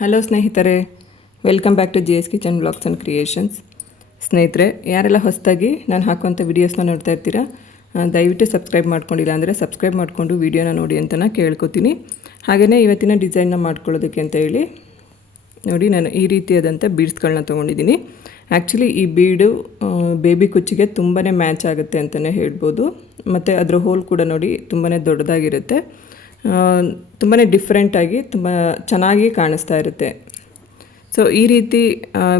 Hello ಸ್ನೇಹಿತರೆ. Welcome back to G S kitchen blogs and creations ಸ್ನೇಹಿತರೆ, ಯಾರೆಲ್ಲ ಹೊಸದಾಗಿ ನಾನು ಹಾಕುವಂಥ ವೀಡಿಯೋಸ್ನ ನೋಡ್ತಾ ಇರ್ತೀರಾ ದಯವಿಟ್ಟು ಸಬ್ಸ್ಕ್ರೈಬ್ ಮಾಡ್ಕೊಂಡಿಲ್ಲ ಅಂದರೆ ಸಬ್ಸ್ಕ್ರೈಬ್ ಮಾಡಿಕೊಂಡು ವೀಡಿಯೋನ ನೋಡಿ ಅಂತ ಕೇಳ್ಕೊತೀನಿ. ಹಾಗೆಯೇ ಇವತ್ತಿನ ಡಿಸೈನ್ನ ಮಾಡ್ಕೊಳ್ಳೋದಕ್ಕೆ ಅಂತ ಹೇಳಿ, ನೋಡಿ ನಾನು ಈ ರೀತಿಯಾದಂಥ ಬೀಡ್ಸ್ಗಳನ್ನ ತೊಗೊಂಡಿದ್ದೀನಿ. ಆ್ಯಕ್ಚುಲಿ ಈ ಬೀಡು ಬೇಬಿ ಕುಚ್ಚಿಗೆ ತುಂಬಾ ಮ್ಯಾಚ್ ಆಗುತ್ತೆ ಅಂತಲೇ ಹೇಳ್ಬೋದು. ಮತ್ತು ಅದರ ಹೋಲ್ ಕೂಡ ನೋಡಿ ತುಂಬಾ ದೊಡ್ಡದಾಗಿರುತ್ತೆ. ತುಂಬಾ ಡಿಫ್ರೆಂಟಾಗಿ ತುಂಬ ಚೆನ್ನಾಗಿ ಕಾಣಿಸ್ತಾ ಇರುತ್ತೆ. ಸೊ ಈ ರೀತಿ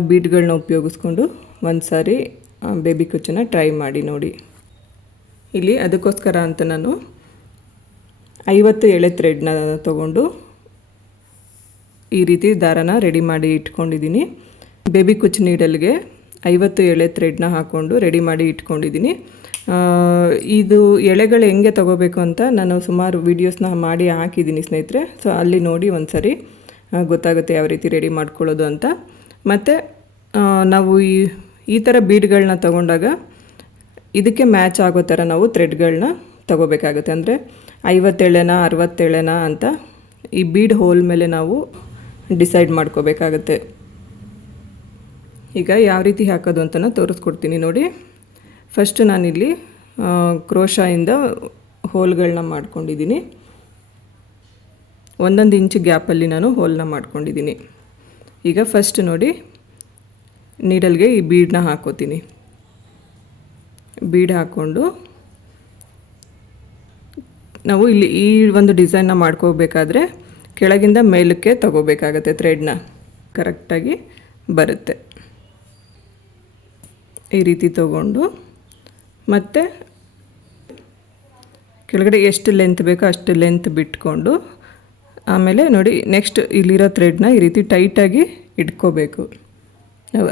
ಬೀಡ್ಗಳನ್ನ ಉಪಯೋಗಿಸ್ಕೊಂಡು ಒಂದು ಸಾರಿ ಬೇಬಿ ಕುಚ್ಚನ್ನು ಟ್ರೈ ಮಾಡಿ ನೋಡಿ. ಇಲ್ಲಿ ಅದಕ್ಕೋಸ್ಕರ ಅಂತ ನಾನು ಐವತ್ತು ಎಳೆ ಥ್ರೆಡ್ನ ತೊಗೊಂಡು ಈ ರೀತಿ ದಾರನ ರೆಡಿ ಮಾಡಿ ಇಟ್ಕೊಂಡಿದ್ದೀನಿ. ಬೇಬಿ ಕುಚ್ಚು ನೀಡಲ್ಗೆ ಐವತ್ತು ಎಳೆ ಥ್ರೆಡ್ನ ಹಾಕ್ಕೊಂಡು ರೆಡಿ ಮಾಡಿ ಇಟ್ಕೊಂಡಿದ್ದೀನಿ. ಇದು ಎಳೆಗಳು ಹೆಂಗೆ ತಗೋಬೇಕು ಅಂತ ನಾನು ಸುಮಾರು ವೀಡಿಯೋಸ್ನ ಮಾಡಿ ಹಾಕಿದ್ದೀನಿ ಸ್ನೇಹಿತರೆ. ಸೊ ಅಲ್ಲಿ ನೋಡಿ ಒಂದು ಸರಿ ಗೊತ್ತಾಗುತ್ತೆ ಯಾವ ರೀತಿ ರೆಡಿ ಮಾಡ್ಕೊಳ್ಳೋದು ಅಂತ. ಮತ್ತು ನಾವು ಈ ಈ ಥರ ಬೀಡ್ಗಳನ್ನ ತಗೊಂಡಾಗ ಇದಕ್ಕೆ ಮ್ಯಾಚ್ ಆಗೋ ಥರ ನಾವು ಥ್ರೆಡ್ಗಳನ್ನ ತಗೋಬೇಕಾಗುತ್ತೆ. ಅಂದರೆ ಐವತ್ತೇಳೆನ, ಅರವತ್ತೇಳೆನ ಅಂತ ಈ ಬೀಡ್ ಹೋಲ್ ಮೇಲೆ ನಾವು ಡಿಸೈಡ್ ಮಾಡ್ಕೋಬೇಕಾಗತ್ತೆ. ಈಗ ಯಾವ ರೀತಿ ಹಾಕೋದು ಅಂತ ತೋರಿಸ್ಕೊಡ್ತೀನಿ ನೋಡಿ. ಫಸ್ಟ್ ನಾನಿಲ್ಲಿ ಕ್ರೋಶಾಯಿಂದ ಹೋಲ್ಗಳನ್ನ ಮಾಡ್ಕೊಂಡಿದ್ದೀನಿ. ಒಂದೊಂದು ಇಂಚು ಗ್ಯಾಪಲ್ಲಿ ನಾನು ಹೋಲ್ನ ಮಾಡ್ಕೊಂಡಿದ್ದೀನಿ. ಈಗ ಫಸ್ಟ್ ನೋಡಿ ನೀಡಲ್ಗೆ ಈ ಬೀಡನ್ನ ಹಾಕೋತೀನಿ. ಬೀಡ್ ಹಾಕ್ಕೊಂಡು, ನಾವು ಇಲ್ಲಿ ಈ ಒಂದು ಡಿಸೈನ್ನ ಮಾಡ್ಕೋಬೇಕಾದ್ರೆ ಕೆಳಗಿಂದ ಮೇಲಕ್ಕೆ ತಗೋಬೇಕಾಗತ್ತೆ ಥ್ರೆಡ್ನ ಕರೆಕ್ಟಾಗಿ ಬರುತ್ತೆ. ಈ ರೀತಿ ತಗೊಂಡು ಮತ್ತು ಕೆಳಗಡೆ ಎಷ್ಟು ಲೆಂತ್ ಬೇಕೋ ಅಷ್ಟು ಲೆಂತ್ ಬಿಟ್ಕೊಂಡು ಆಮೇಲೆ ನೋಡಿ ನೆಕ್ಸ್ಟ್ ಇಲ್ಲಿರೋ ಥ್ರೆಡ್ನ ಈ ರೀತಿ ಟೈಟಾಗಿ ಇಟ್ಕೋಬೇಕು.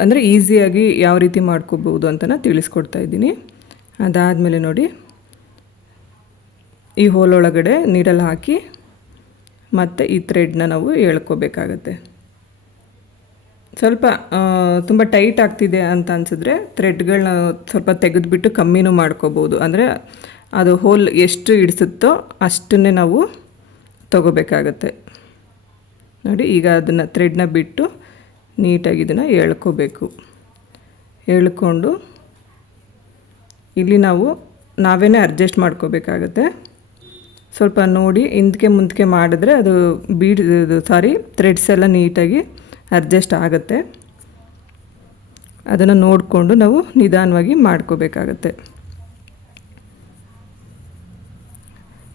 ಅಂದರೆ ಈಸಿಯಾಗಿ ಯಾವ ರೀತಿ ಮಾಡ್ಕೋಬೋದು ಅಂತ ನಾನು ತಿಳಿಸ್ಕೊಡ್ತಾ ಇದ್ದೀನಿ. ಅದಾದಮೇಲೆ ನೋಡಿ ಈ ಹೋಲ್ ಒಳಗಡೆ ನೀರಲ್ಲಿ ಹಾಕಿ ಮತ್ತು ಈ ಥ್ರೆಡ್ನ ನಾವು ಎಳ್ಕೋಬೇಕಾಗತ್ತೆ. ಸ್ವಲ್ಪ ತುಂಬ ಟೈಟ್ ಆಗ್ತಿದೆ ಅಂತ ಅನಿಸಿದ್ರೆ ಥ್ರೆಡ್ಗಳನ್ನ ಸ್ವಲ್ಪ ತೆಗೆದುಬಿಟ್ಟು ಕಮ್ಮಿನೂ ಮಾಡ್ಕೋಬೋದು. ಅಂದರೆ ಅದು ಹೋಲ್ ಎಷ್ಟು ಇಡಿಸುತ್ತೋ ಅಷ್ಟನ್ನೇ ನಾವು ತಗೋಬೇಕಾಗತ್ತೆ. ನೋಡಿ, ಈಗ ಅದನ್ನು ಥ್ರೆಡ್ನ ಬಿಟ್ಟು ನೀಟಾಗಿ ಇದನ್ನು ಎಳ್ಕೋಬೇಕು. ಎಳ್ಕೊಂಡು ಇಲ್ಲಿ ನಾವು ನಾವೇ ಅಡ್ಜಸ್ಟ್ ಮಾಡ್ಕೋಬೇಕಾಗತ್ತೆ. ಸ್ವಲ್ಪ ನೋಡಿ ಹಿಂದಕ್ಕೆ ಮುಂದಕ್ಕೆ ಮಾಡಿದ್ರೆ ಅದು ಬೀಡ್ ಸಾರಿ, ಥ್ರೆಡ್ಸ್ ಎಲ್ಲ ನೀಟಾಗಿ ಅಡ್ಜಸ್ಟ್ ಆಗುತ್ತೆ. ಅದನ್ನು ನೋಡಿಕೊಂಡು ನಾವು ನಿಧಾನವಾಗಿ ಮಾಡ್ಕೋಬೇಕಾಗತ್ತೆ.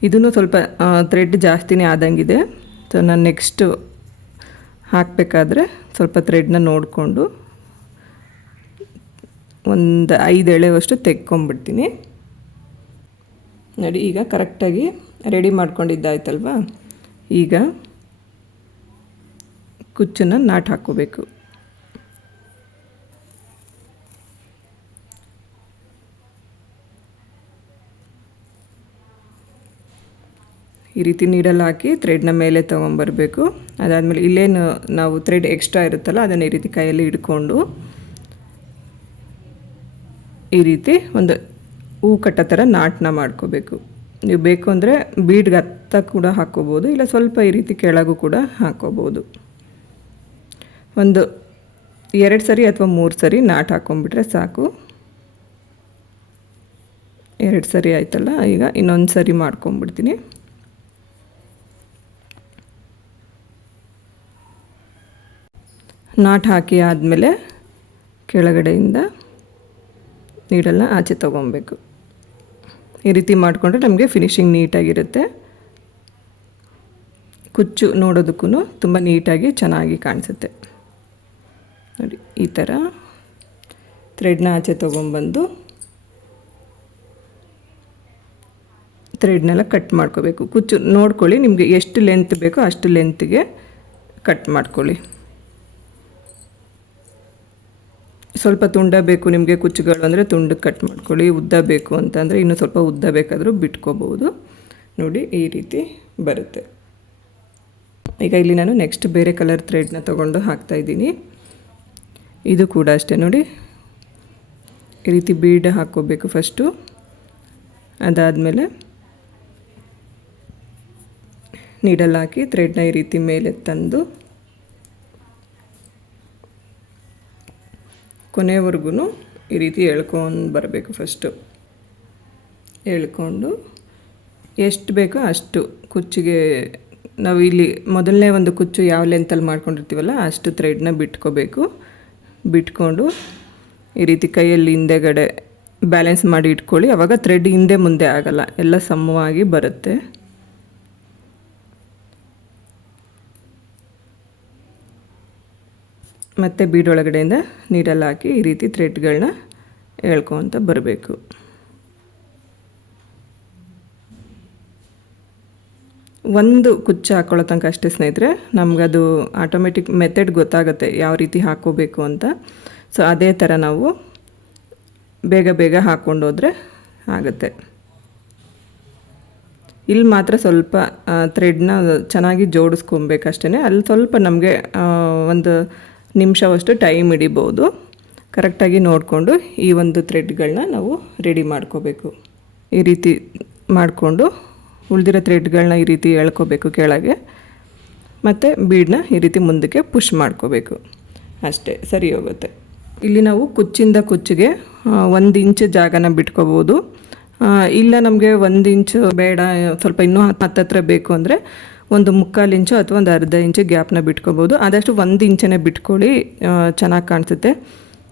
ಇದನ್ನು ಸ್ವಲ್ಪ ಥ್ರೆಡ್ ಜಾಸ್ತಿನೇ ಆದಂಗಿದೆ. ಸೊ ನಾನು ನೆಕ್ಸ್ಟು ಹಾಕಬೇಕಾದ್ರೆ ಸ್ವಲ್ಪ ಥ್ರೆಡ್ನ ನೋಡಿಕೊಂಡು ಒಂದು ಐದು ಎಳೆವಷ್ಟು ತೆಕ್ಕೊಂಬಿಡ್ತೀನಿ. ನೋಡಿ, ಈಗ ಕರೆಕ್ಟಾಗಿ ರೆಡಿ ಮಾಡ್ಕೊಂಡಿದ್ದಾಯ್ತಲ್ವಾ? ಈಗ ಕುಚ್ಚನ್ನು ನಾಟ್ ಹಾಕೋಬೇಕು ಈ ರೀತಿ ನೀಡಲ್ಲಿ ಹಾಕಿ ಥ್ರೆಡ್ನ ಮೇಲೆ ತೊಗೊಂಬರ್ಬೇಕು. ಅದಾದಮೇಲೆ ಇಲ್ಲೇನು ನಾವು ಥ್ರೆಡ್ ಎಕ್ಸ್ಟ್ರಾ ಇರುತ್ತಲ್ಲ, ಅದನ್ನು ಈ ರೀತಿ ಕೈಯಲ್ಲಿ ಹಿಡ್ಕೊಂಡು ಈ ರೀತಿ ಒಂದು ಹೂ ಕಟ್ಟೋ ಥರ ನಾಟನ ಮಾಡ್ಕೋಬೇಕು. ನೀವು ಬೇಕು ಅಂದರೆ ಬೀಡ್ಗೆ ಹತ್ತ ಕೂಡ ಹಾಕ್ಕೋಬೋದು, ಇಲ್ಲ ಸ್ವಲ್ಪ ಈ ರೀತಿ ಕೆಳಗೂ ಕೂಡ ಹಾಕ್ಕೋಬೋದು. ಒಂದು ಎರಡು ಸರಿ ಅಥವಾ ಮೂರು ಸರಿ ನಾಟ್ ಹಾಕ್ಕೊಂಬಿಟ್ರೆ ಸಾಕು. ಎರಡು ಸರಿ ಆಯ್ತಲ್ಲ, ಈಗ ಇನ್ನೊಂದು ಸರಿ ಮಾಡ್ಕೊಂಬಿಡ್ತೀನಿ ನಾಟ್ ಹಾಕಿ ಆದಮೇಲೆ ಕೆಳಗಡೆಯಿಂದ ನೀಡಲ್ಲ ಆಚೆ ತೊಗೊಬೇಕು. ಈ ರೀತಿ ಮಾಡಿಕೊಂಡ್ರೆ ನಮಗೆ ಫಿನಿಶಿಂಗ್ ನೀಟಾಗಿರುತ್ತೆ. ಕುಚ್ಚು ನೋಡೋದಕ್ಕೂ ತುಂಬ ನೀಟಾಗಿ ಚೆನ್ನಾಗಿ ಕಾಣಿಸುತ್ತೆ. ನೋಡಿ, ಈ ಥರ ಥ್ರೆಡ್ನ ಆಚೆ ತೊಗೊಂಬಂದು ಥ್ರೆಡ್ನೆಲ್ಲ ಕಟ್ ಮಾಡ್ಕೋಬೇಕು. ಕುಚ್ಚು ನೋಡ್ಕೊಳ್ಳಿ ನಿಮಗೆ ಎಷ್ಟು ಲೆಂತ್ ಬೇಕೋ ಅಷ್ಟು ಲೆಂತ್ಗೆ ಕಟ್ ಮಾಡ್ಕೊಳ್ಳಿ. ಸ್ವಲ್ಪ ತುಂಡ ಬೇಕು ನಿಮಗೆ ಕುಚ್ಚುಗಳು ಅಂದರೆ ತುಂಡು ಕಟ್ ಮಾಡ್ಕೊಳ್ಳಿ. ಉದ್ದ ಬೇಕು ಅಂತಂದರೆ ಇನ್ನೂ ಸ್ವಲ್ಪ ಉದ್ದ ಬೇಕಾದರೂ ಬಿಟ್ಕೋಬೋದು ನೋಡಿ, ಈ ರೀತಿ ಬರುತ್ತೆ. ಈಗ ಇಲ್ಲಿ ನಾನು ನೆಕ್ಸ್ಟ್ ಬೇರೆ ಕಲರ್ ಥ್ರೆಡ್ನ ತೊಗೊಂಡು ಹಾಕ್ತಾಯಿದ್ದೀನಿ ಇದು ಕೂಡ ಅಷ್ಟೇ ನೋಡಿ. ಈ ರೀತಿ ಬೀಡ್ ಹಾಕ್ಕೋಬೇಕು ಫಸ್ಟು ಅದಾದಮೇಲೆ ನೀಡಲ್ ಹಾಕಿ ಥ್ರೆಡ್ನ ಈ ರೀತಿ ಮೇಲೆ ತಂದು ಕೊನೆವರೆಗೂ ಈ ರೀತಿ ಎಳ್ಕೊಂಡು ಬರಬೇಕು ಫಸ್ಟು ಎಳ್ಕೊಂಡು ಎಷ್ಟು ಬೇಕೋ ಅಷ್ಟು ಕುಚ್ಚಿಗೆ ನಾವು ಇಲ್ಲಿ ಮೊದಲನೇ ಒಂದು ಕುಚ್ಚು ಯಾವ ಲೆಂತಲ್ಲಿ ಮಾಡ್ಕೊಂಡಿರ್ತೀವಲ್ಲ ಅಷ್ಟು ಥ್ರೆಡ್ನ ಬಿಟ್ಕೋಬೇಕು. ಬಿಟ್ಕೊಂಡು ಈ ರೀತಿ ಕೈಯಲ್ಲಿ ಹಿಂದೆಗಡೆ ಬ್ಯಾಲೆನ್ಸ್ ಮಾಡಿ ಇಟ್ಕೊಳ್ಳಿ. ಆವಾಗ ಥ್ರೆಡ್ ಹಿಂದೆ ಮುಂದೆ ಆಗಲ್ಲ. ಎಲ್ಲ ಸಮವಾಗಿ ಬರುತ್ತೆ. ಮತ್ತು ಬೀಡೊಳಗಡೆಯಿಂದ ನೀರಲ್ಲಿ ಹಾಕಿ ಈ ರೀತಿ ಥ್ರೆಡ್ಗಳನ್ನ ಹೇಳ್ಕೊತ ಬರಬೇಕು. ಒಂದು ಕುಚ್ಚು ಹಾಕೊಳ್ಳೋ ತನಕ ಅಷ್ಟೇ ಸ್ನೇಹಿತರೆ, ನಮಗದು ಆಟೋಮೆಟಿಕ್ ಮೆಥಡ್ ಗೊತ್ತಾಗುತ್ತೆ ಯಾವ ರೀತಿ ಹಾಕೋಬೇಕು ಅಂತ. ಸೊ ಅದೇ ಥರ ನಾವು ಬೇಗ ಬೇಗ ಹಾಕ್ಕೊಂಡು ಹೋದರೆ ಆಗುತ್ತೆ. ಇಲ್ಲಿ ಮಾತ್ರ ಸ್ವಲ್ಪ ಥ್ರೆಡ್ನ ಚೆನ್ನಾಗಿ ಜೋಡಿಸ್ಕೊಬೇಕಷ್ಟೇ ಅಲ್ಲಿ ಸ್ವಲ್ಪ ನಮಗೆ ಒಂದು ನಿಮಿಷವಷ್ಟು ಟೈಮ್ ಹಿಡಿಬೋದು. ಕರೆಕ್ಟಾಗಿ ನೋಡಿಕೊಂಡು ಈ ಒಂದು ಥ್ರೆಡ್ಗಳನ್ನ ನಾವು ರೆಡಿ ಮಾಡ್ಕೋಬೇಕು. ಈ ರೀತಿ ಮಾಡಿಕೊಂಡು ಉಳಿದಿರೋ ಥ್ರೆಡ್ಗಳನ್ನ ಈ ರೀತಿ ಎಳ್ಕೋಬೇಕು ಕೆಳಗೆ. ಮತ್ತು ಬೀಡನ್ನ ಈ ರೀತಿ ಮುಂದಕ್ಕೆ ಪುಷ್ ಮಾಡ್ಕೋಬೇಕು. ಅಷ್ಟೇ, ಸರಿ ಹೋಗುತ್ತೆ. ಇಲ್ಲಿ ನಾವು ಕುಚ್ಚಿಂದ ಕುಚ್ಚಿಗೆ ಒಂದು ಇಂಚು ಜಾಗನ ಬಿಟ್ಕೋಬೋದು. ಇಲ್ಲ ನಮಗೆ ಒಂದು ಇಂಚು ಬೇಡ, ಸ್ವಲ್ಪ ಇನ್ನೂ ಹತ್ತತ್ರ ಬೇಕು ಅಂದರೆ ಒಂದು ಮುಕ್ಕಾಲು ಇಂಚು ಅಥವಾ ಒಂದು ಅರ್ಧ ಇಂಚು ಗ್ಯಾಪ್ನ ಬಿಟ್ಕೋಬೋದು. ಆದಷ್ಟು ಒಂದು ಇಂಚನೇ ಬಿಟ್ಕೊಳ್ಳಿ ಚೆನ್ನಾಗಿ ಕಾಣಿಸುತ್ತೆ.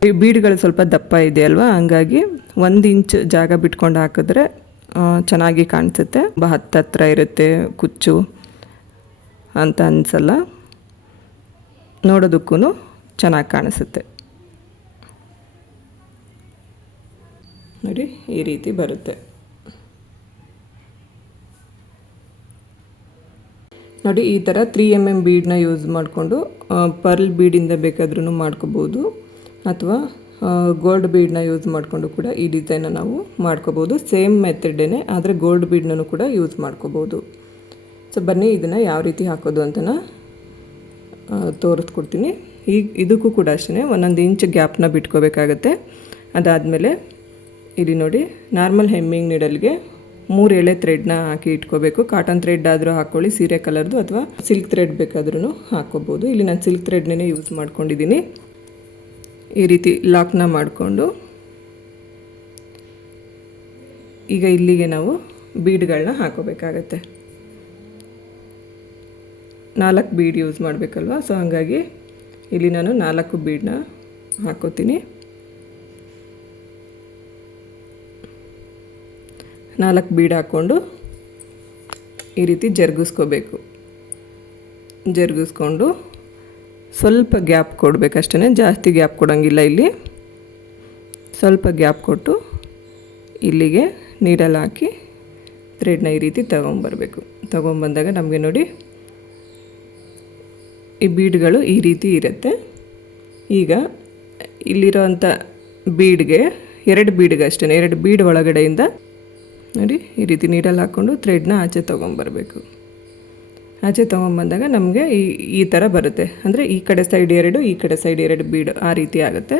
ಈ ಬೀಡ್ಗಳು ಸ್ವಲ್ಪ ದಪ್ಪ ಇದೆ ಅಲ್ವಾ? ಹಂಗಾಗಿ ಒಂದು ಇಂಚು ಜಾಗ ಬಿಟ್ಕೊಂಡು ಹಾಕಿದ್ರೆ ಚೆನ್ನಾಗಿ ಕಾಣಿಸುತ್ತೆ. ತುಂಬ ಹತ್ತತ್ರ ಇರುತ್ತೆ ಕುಚ್ಚು ಅಂತ ಅನಿಸಲ್ಲ. ನೋಡೋದಕ್ಕೂ ಚೆನ್ನಾಗಿ ಕಾಣಿಸುತ್ತೆ. ನೋಡಿ, ಈ ರೀತಿ ಬರುತ್ತೆ. ನೋಡಿ, ಈ ಥರ ತ್ರೀ ಎಂ ಎಂ ಬೀಡನ್ನ ಯೂಸ್ ಮಾಡಿಕೊಂಡು ಪರ್ಲ್ ಬೀಡಿಂದ ಬೇಕಾದ್ರೂ ಮಾಡ್ಕೋಬೋದು. ಅಥವಾ ಗೋಲ್ಡ್ ಬೀಡ್ನ ಯೂಸ್ ಮಾಡಿಕೊಂಡು ಕೂಡ ಈ ಡಿಸೈನ ನಾವು ಮಾಡ್ಕೋಬೋದು. ಸೇಮ್ ಮೆಥಡೇ ಆದರೆ ಗೋಲ್ಡ್ ಬೀಡ್ನೂ ಕೂಡ ಯೂಸ್ ಮಾಡ್ಕೋಬೋದು. ಸೊ ಬನ್ನಿ, ಇದನ್ನು ಯಾವ ರೀತಿ ಹಾಕೋದು ಅಂತನ ತೋರಿಸ್ಕೊಡ್ತೀನಿ. ಈಗ ಇದಕ್ಕೂ ಕೂಡ ಅಷ್ಟೇ ಒಂದೊಂದು ಇಂಚ್ ಗ್ಯಾಪ್ನ ಬಿಟ್ಕೋಬೇಕಾಗತ್ತೆ. ಅದಾದಮೇಲೆ, ಇಲ್ಲಿ ನೋಡಿ ನಾರ್ಮಲ್ ಹೆಮ್ಮಿಂಗ್ ನೀಡಲ್ಗೆ ಮೂರು ಎಳೆ ಥ್ರೆಡ್ನ ಹಾಕಿ ಇಟ್ಕೋಬೇಕು. ಕಾಟನ್ ಥ್ರೆಡ್ ಆದರೂ ಹಾಕ್ಕೊಳ್ಳಿ ಸೀರೆ ಕಲರ್ದು ಅಥವಾ ಸಿಲ್ಕ್ ಥ್ರೆಡ್ ಬೇಕಾದ್ರೂ ಹಾಕ್ಕೋಬೋದು. ಇಲ್ಲಿ ನಾನು ಸಿಲ್ಕ್ ಥ್ರೆಡ್ನೇ ಯೂಸ್ ಮಾಡ್ಕೊಂಡಿದ್ದೀನಿ ಈ ರೀತಿ ಲಾಕ್ನ ಮಾಡಿಕೊಂಡು ಈಗ ಇಲ್ಲಿಗೆ ನಾವು ಬೀಡ್ಗಳನ್ನ ಹಾಕೋಬೇಕಾಗತ್ತೆ. ನಾಲ್ಕು ಬೀಡ್ ಯೂಸ್ ಮಾಡಬೇಕಲ್ವ? ಸೊ ಹಾಗಾಗಿ ಇಲ್ಲಿ ನಾನು ನಾಲ್ಕು ಬೀಡನ್ನ ಹಾಕೋತೀನಿ. ನಾಲ್ಕು ಬೀಡ್ ಹಾಕ್ಕೊಂಡು ಈ ರೀತಿ ಜರುಗಿಸ್ಕೋಬೇಕು. ಜರುಗಿಸ್ಕೊಂಡು ಸ್ವಲ್ಪ ಗ್ಯಾಪ್ ಕೊಡಬೇಕಷ್ಟೇ ಜಾಸ್ತಿ ಗ್ಯಾಪ್ ಕೊಡೋಂಗಿಲ್ಲ ಇಲ್ಲಿ. ಸ್ವಲ್ಪ ಗ್ಯಾಪ್ ಕೊಟ್ಟು ಇಲ್ಲಿಗೆ ನೀರಲ್ಲಿ ಹಾಕಿ ಥ್ರೆಡ್ನ ಈ ರೀತಿ ತೊಗೊಂಬರ್ಬೇಕು. ತೊಗೊಂಬಂದಾಗ ನಮಗೆ ನೋಡಿ ಈ ಬೀಡ್ಗಳು ಈ ರೀತಿ ಇರುತ್ತೆ. ಈಗ ಇಲ್ಲಿರೋವಂಥ ಬೀಡ್ಗೆ ಎರಡು ಬೀಡ್ಗೆ ಅಷ್ಟೇ ಎರಡು ಬೀಡ್ ಒಳಗಡೆಯಿಂದ ನೋಡಿ ಈ ರೀತಿ ನೀರಲ್ಲಿ ಹಾಕ್ಕೊಂಡು ಥ್ರೆಡ್ನ ಆಚೆ ತೊಗೊಂಬರ್ಬೇಕು. ಆಚೆ ತೊಗೊಂಬಂದಾಗ ನಮಗೆ ಈ ಈ ಥರ ಬರುತ್ತೆ. ಅಂದರೆ ಈ ಕಡೆ ಸೈಡ್ ಎರಡು, ಈ ಕಡೆ ಸೈಡ್ ಎರಡು ಬೀಡು ಆ ರೀತಿ ಆಗುತ್ತೆ.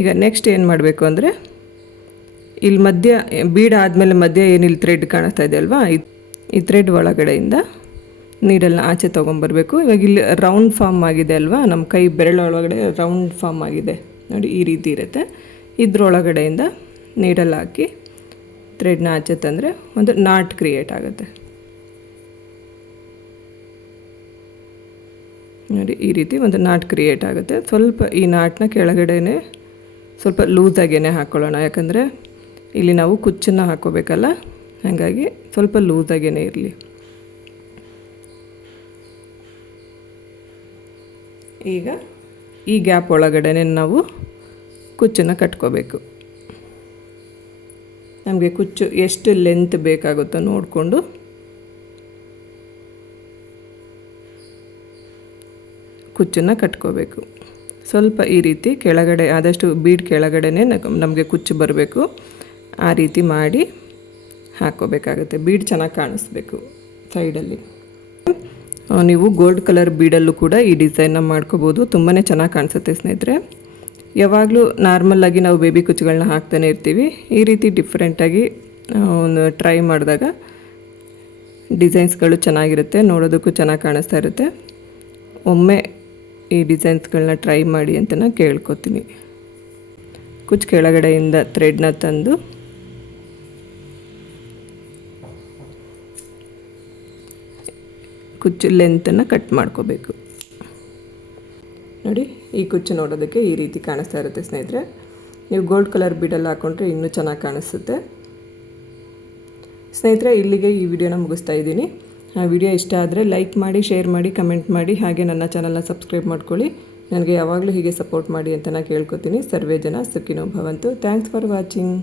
ಈಗ ನೆಕ್ಸ್ಟ್ ಏನು ಮಾಡಬೇಕು ಅಂದರೆ, ಇಲ್ಲಿ ಮಧ್ಯ, ಬೀಡ್ ಆದಮೇಲೆ ಮಧ್ಯ ಏನಿಲ್ಲಿ ಥ್ರೆಡ್ ಕಾಣಿಸ್ತಾ ಇದೆ ಅಲ್ವಾ? ಈ ಥ್ರೆಡ್ ಒಳಗಡೆಯಿಂದ ನೀರನ್ನು ಆಚೆ ತೊಗೊಂಬರ್ಬೇಕು ಇವಾಗ ಇಲ್ಲಿ ರೌಂಡ್ ಫಾರ್ಮ್ ಆಗಿದೆ ಅಲ್ವಾ? ನಮ್ಮ ಕೈ ಬೆರಳೊಳಗಡೆ ರೌಂಡ್ ಫಾರ್ಮ್ ಆಗಿದೆ. ನೋಡಿ, ಈ ರೀತಿ ಇರುತ್ತೆ. ಇದ್ರೊಳಗಡೆಯಿಂದ ನೀರಲ್ಲಿ ಹಾಕಿ ಥ್ರೆಡ್ನ ಆಚೆ ತಂದರೆ ಒಂದು ನಾಟ್ ಕ್ರಿಯೇಟ್ ಆಗುತ್ತೆ. ನೋಡಿ, ಈ ರೀತಿ ಒಂದು ನಾಟ್ ಕ್ರಿಯೇಟ್ ಆಗುತ್ತೆ. ಸ್ವಲ್ಪ ಈ ನಾಟ್ನ ಕೆಳಗಡೆನೆ ಸ್ವಲ್ಪ ಲೂಸಾಗೇ ಹಾಕ್ಕೊಳ್ಳೋಣ ಯಾಕಂದರೆ ಇಲ್ಲಿ ನಾವು ಕುಚ್ಚನ್ನು ಹಾಕ್ಕೋಬೇಕಲ್ಲ? ಹಾಗಾಗಿ ಸ್ವಲ್ಪ ಲೂಸಾಗೇ ಇರಲಿ. ಈಗ ಈ ಗ್ಯಾಪ್ ಒಳಗಡೆ ನಾವು ಕುಚ್ಚನ್ನು ಕಟ್ಕೋಬೇಕು. ನಮಗೆ ಕುಚ್ಚು ಎಷ್ಟು ಲೆಂತ್ ಬೇಕಾಗುತ್ತೋ ನೋಡಿಕೊಂಡು ಕುಚ್ಚನ್ನು ಕಟ್ಕೋಬೇಕು. ಸ್ವಲ್ಪ ಈ ರೀತಿ ಕೆಳಗಡೆ ಆದಷ್ಟು ಬೀಡ್ ಕೆಳಗಡೆನೇ ನಮಗೆ ಕುಚ್ಚು ಬರಬೇಕು. ಆ ರೀತಿ ಮಾಡಿ ಹಾಕೋಬೇಕಾಗುತ್ತೆ ಬೀಡ್ ಚೆನ್ನಾಗಿ ಕಾಣಿಸ್ಬೇಕು ಸೈಡಲ್ಲಿ. ನೀವು ಗೋಲ್ಡ್ ಕಲರ್ ಬೀಡಲ್ಲೂ ಕೂಡ ಈ ಡಿಸೈನ್ನ ಮಾಡ್ಕೋಬೋದು. ತುಂಬಾ ಚೆನ್ನಾಗಿ ಕಾಣಿಸುತ್ತೆ ಸ್ನೇಹಿತರೆ. ಯಾವಾಗಲೂ ನಾರ್ಮಲ್ಲಾಗಿ ನಾವು ಬೇಬಿ ಕುಚ್ಚುಗಳನ್ನ ಹಾಕ್ತಾನೆ ಇರ್ತೀವಿ. ಈ ರೀತಿ ಡಿಫ್ರೆಂಟಾಗಿ ಒಂದು ಟ್ರೈ ಮಾಡಿದಾಗ ಡಿಸೈನ್ಸ್ಗಳು ಚೆನ್ನಾಗಿರುತ್ತೆ. ನೋಡೋದಕ್ಕೂ ಚೆನ್ನಾಗಿ ಕಾಣಿಸ್ತಾ ಇರುತ್ತೆ. ಒಮ್ಮೆ ಈ ಡಿಸೈನ್ಸ್ಗಳನ್ನ ಟ್ರೈ ಮಾಡಿ ಅಂತ ನಾನು ಕೇಳ್ಕೊತೀನಿ. ಕುಚ್ ಕೆಳಗಡೆಯಿಂದ ಥ್ರೆಡ್ನ ತಂದು ಕುಚ್ಚು ಲೆಂತನ್ನು ಕಟ್ ಮಾಡ್ಕೋಬೇಕು. ನೋಡಿ, ಈ ಕುಚ್ಚು ನೋಡೋದಕ್ಕೆ ಈ ರೀತಿ ಕಾಣಿಸ್ತಾ ಇರುತ್ತೆ ಸ್ನೇಹಿತರೆ. ನೀವು ಗೋಲ್ಡ್ ಕಲರ್ ಬೀಡಲ್ಲಿ ಹಾಕ್ಕೊಂಡ್ರೆ ಇನ್ನೂ ಚೆನ್ನಾಗಿ ಕಾಣಿಸುತ್ತೆ. ಸ್ನೇಹಿತರೆ, ಇಲ್ಲಿಗೆ ಈ ವಿಡಿಯೋನ ಮುಗಿಸ್ತಾ ಇದ್ದೀನಿ. ವಿಡಿಯೋ ಇಷ್ಟ ಆದರೆ ಲೈಕ್ ಮಾಡಿ ಶೇರ್ ಮಾಡಿ ಕಮೆಂಟ್ ಮಾಡಿ, ಹಾಗೆ ನನ್ನ ಚಾನಲ್ನ ಸಬ್ಸ್ಕ್ರೈಬ್ ಮಾಡ್ಕೊಳ್ಳಿ. ನನಗೆ ಯಾವಾಗಲೂ ಹೀಗೆ ಸಪೋರ್ಟ್ ಮಾಡಿ ಅಂತ ನಾನು ಕೇಳ್ಕೊತೀನಿ. ಸರ್ವೇ ಜನ ಸುಖಿನೋ ಭವಂತು. Thanks for watching